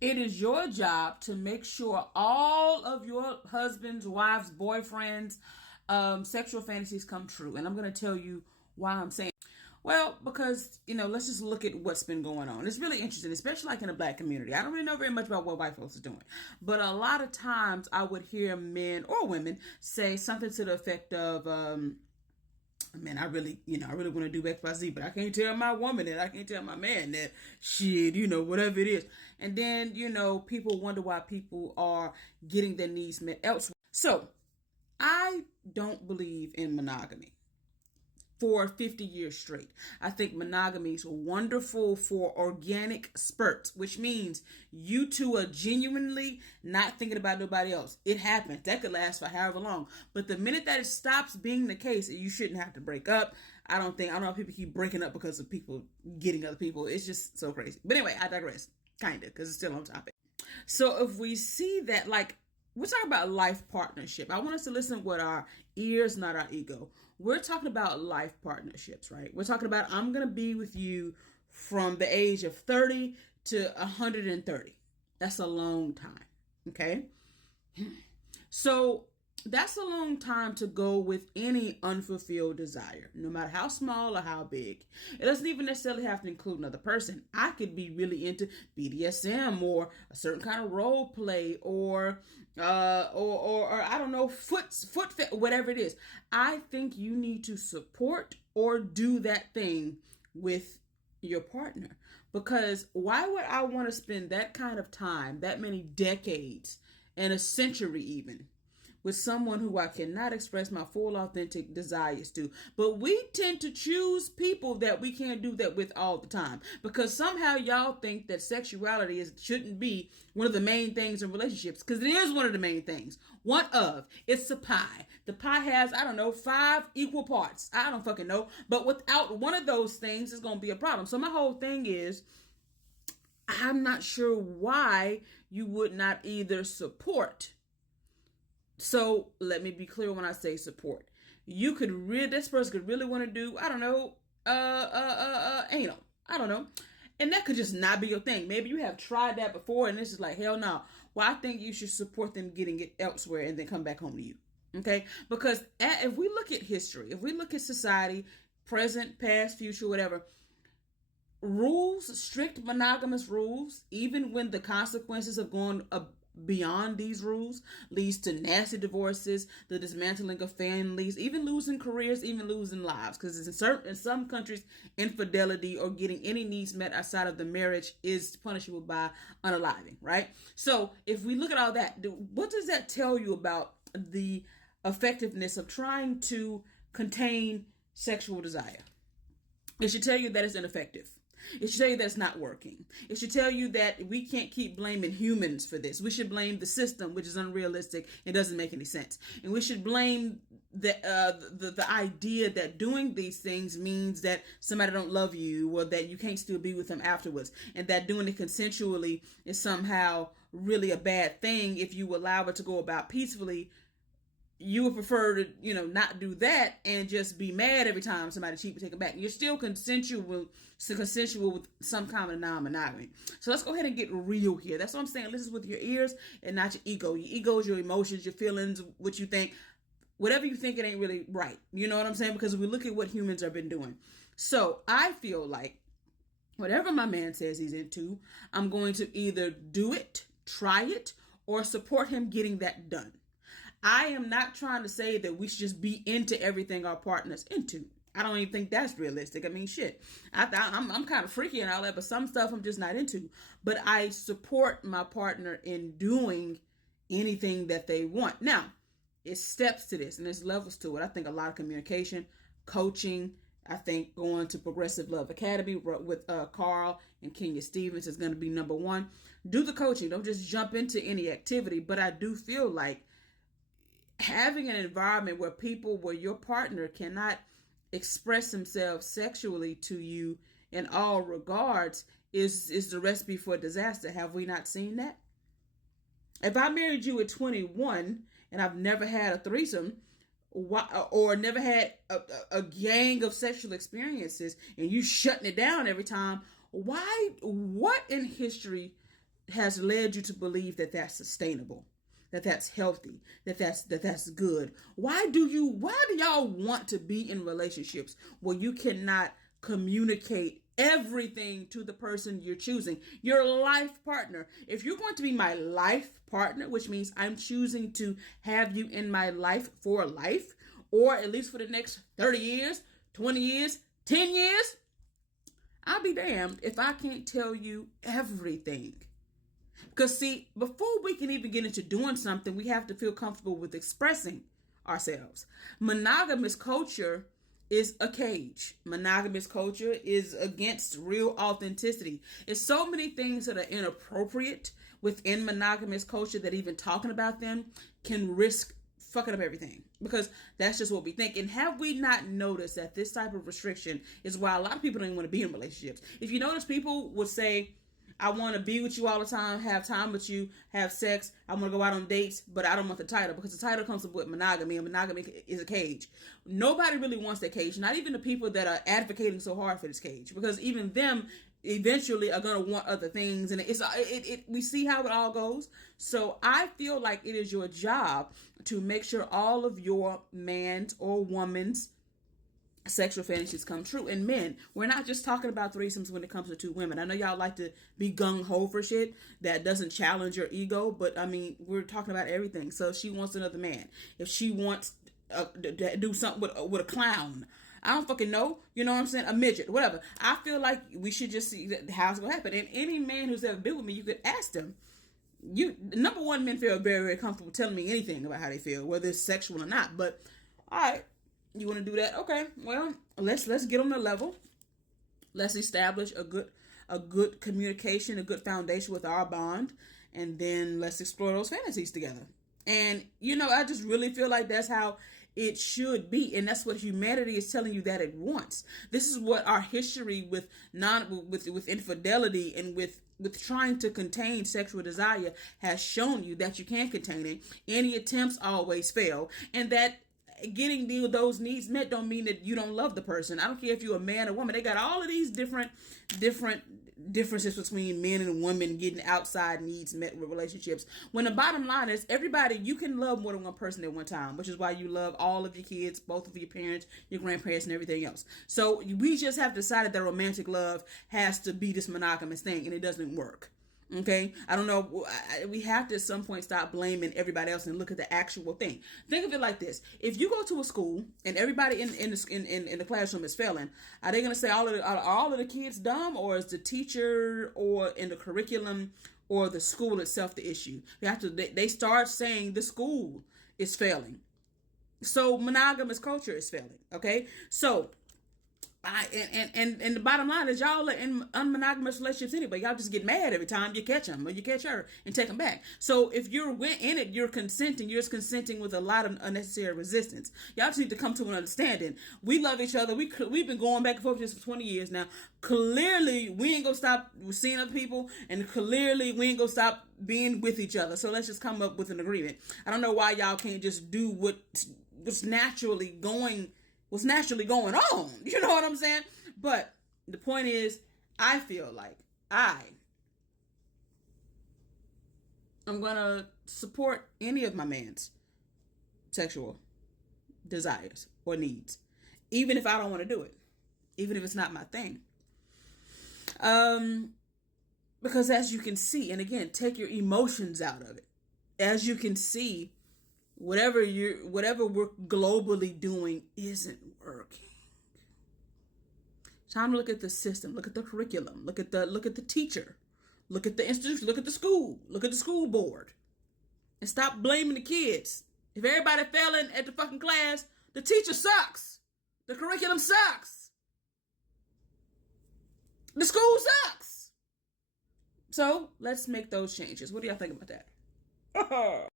It is your job to make sure all of your husbands, wives, boyfriends, sexual fantasies come true. And I'm going to tell you why I'm saying. Well, because, let's just look at what's been going on. It's really interesting, especially like in the black community. I don't really know very much about what white folks are doing. But a lot of times I would hear men or women say something to the effect of, man, I really want to do X, Y, Z, but I can't tell my woman that. I can't tell my man that. Shit, whatever it is. And then, people wonder why people are getting their needs met elsewhere. So, I don't believe in monogamy for 50 years straight. I think monogamy is wonderful for organic spurts, which means you two are genuinely not thinking about nobody else. It happens. That could last for however long. But the minute that it stops being the case, you shouldn't have to break up. I don't know if people keep breaking up because of people getting other people. It's just so crazy. But anyway, I digress. Kinda, because it's still on topic. So if we see that, we're talking about life partnership. I want us to listen with our ears, not our ego. We're talking about life partnerships, right? We're talking about, I'm going to be with you from the age of 30 to 130. That's a long time. Okay. So that's a long time to go with any unfulfilled desire, no matter how small or how big. It doesn't even necessarily have to include another person. I could be really into BDSM or a certain kind of role play or I don't know, foot whatever it is. I think you need to support or do that thing with your partner, because why would I want to spend that kind of time, that many decades and a century even, with someone who I cannot express my full authentic desires to? But we tend to choose people that we can't do that with all the time, because somehow y'all think that sexuality shouldn't be one of the main things in relationships, because it is one of the main things. It's a pie. The pie has, 5 equal parts. I don't fucking know. But without one of those things, it's going to be a problem. So my whole thing is, I'm not sure why you would not either support. So let me be clear when I say support. This person could really want to do, anal. I don't know. And that could just not be your thing. Maybe you have tried that before and this is like, hell no. Well, I think you should support them getting it elsewhere and then come back home to you. Okay? Because if we look at history, if we look at society, present, past, future, whatever, rules, strict monogamous rules, even when the consequences of going beyond these rules leads to nasty divorces, the dismantling of families, even losing careers, even losing lives. Because in some countries, infidelity or getting any needs met outside of the marriage is punishable by unaliving, right? So if we look at all that, what does that tell you about the effectiveness of trying to contain sexual desire? It should tell you that it's ineffective. It should tell you that it's not working. It should tell you that we can't keep blaming humans for this. We should blame the system, which is unrealistic and doesn't make any sense. And we should blame the idea that doing these things means that somebody don't love you or that you can't still be with them afterwards, and that doing it consensually is somehow really a bad thing. If you allow it to go about peacefully, you would prefer to, not do that and just be mad every time somebody cheats and take it back. You're still consensual with some kind of non-monogamy. So let's go ahead and get real here. That's what I'm saying. Listen with your ears and not your ego. Your ego is your emotions, your feelings, what you think. Whatever you think, it ain't really right. You know what I'm saying? Because we look at what humans have been doing. So I feel like whatever my man says he's into, I'm going to either do it, try it, or support him getting that done. I am not trying to say that we should just be into everything our partner's into. I don't even think that's realistic. I mean, shit. I'm kind of freaky and all that, but some stuff I'm just not into. But I support my partner in doing anything that they want. Now, it's steps to this and there's levels to it. I think a lot of communication, coaching. I think going to Progressive Love Academy with Carl and Kenya Stevens is going to be number one. Do the coaching. Don't just jump into any activity. But I do feel like having an environment where your partner cannot express themselves sexually to you in all regards is the recipe for disaster. Have we not seen that? If I married you at 21 and I've never had a threesome or never had a gang of sexual experiences and you shutting it down every time, what in history has led you to believe that that's sustainable, that that's healthy, that that's good? Why do y'all want to be in relationships where you cannot communicate everything to the person you're choosing, your life partner? If you're going to be my life partner, which means I'm choosing to have you in my life for life, or at least for the next 30 years, 20 years, 10 years, I'll be damned if I can't tell you everything. Because see, before we can even get into doing something, we have to feel comfortable with expressing ourselves. Monogamous culture is a cage. Monogamous culture is against real authenticity. It's so many things that are inappropriate within monogamous culture that even talking about them can risk fucking up everything, because that's just what we think. And have we not noticed that this type of restriction is why a lot of people don't even want to be in relationships? If you notice, people would say, I want to be with you all the time, have time with you, have sex, I want to go out on dates, but I don't want the title, because the title comes with monogamy, and monogamy is a cage. Nobody really wants that cage, not even the people that are advocating so hard for this cage, because even them eventually are going to want other things, and we see how it all goes. So I feel like it is your job to make sure all of your man's or woman's sexual fantasies come true. And men, we're not just talking about threesomes when it comes to two women. I know y'all like to be gung-ho for shit that doesn't challenge your ego, but I mean, we're talking about everything. So if she wants another man, if she wants to do something with a clown, I don't fucking know, you know what I'm saying, a midget, whatever, I feel like we should just see how it's gonna happen. And any man who's ever been with me, you could ask them. Number one, men feel very, very comfortable telling me anything about how they feel, whether it's sexual or not. But all right, you want to do that? Okay, well, let's get on the level. Let's establish a good communication, a good foundation with our bond, and then let's explore those fantasies together. And I just really feel like that's how it should be, and that's what humanity is telling you that it wants. This is what our history with infidelity and with trying to contain sexual desire has shown you, that you can't contain it. Any attempts always fail, and that getting those needs met don't mean that you don't love the person. I don't care if you're a man or woman. They got all of these different differences between men and women getting outside needs met with relationships. When the bottom line is, everybody, you can love more than one person at one time, which is why you love all of your kids, both of your parents, your grandparents, and everything else. So we just have decided that romantic love has to be this monogamous thing, and it doesn't work. Okay, I don't know. We have to at some point stop blaming everybody else and look at the actual thing. Think of it like this: if you go to a school and everybody in the classroom is failing, are they going to say all of the kids dumb, or is the teacher or in the curriculum or the school itself the issue? They start saying the school is failing, so monogamous culture is failing. Okay, so. And the bottom line is, y'all are in unmonogamous relationships anyway. Y'all just get mad every time you catch them or you catch her and take them back. So if you're in it, you're consenting. You're just consenting with a lot of unnecessary resistance. Y'all just need to come to an understanding. We love each other. We've been going back and forth with this for 20 years now. Clearly, we ain't gonna stop seeing other people, and clearly, we ain't gonna stop being with each other. So let's just come up with an agreement. I don't know why y'all can't just do what's naturally going on. You know what I'm saying? But the point is, I feel like I'm going to support any of my man's sexual desires or needs, even if I don't want to do it, even if it's not my thing. Because as you can see, and again, take your emotions out of it. As you can see, whatever we're globally doing isn't working. Time to look at the system, look at the curriculum, look at the teacher, look at the institution, look at the school, look at the school board, and stop blaming the kids. If everybody failing at the fucking class, the teacher sucks, the curriculum sucks, the school sucks. So let's make those changes. What do y'all think about that?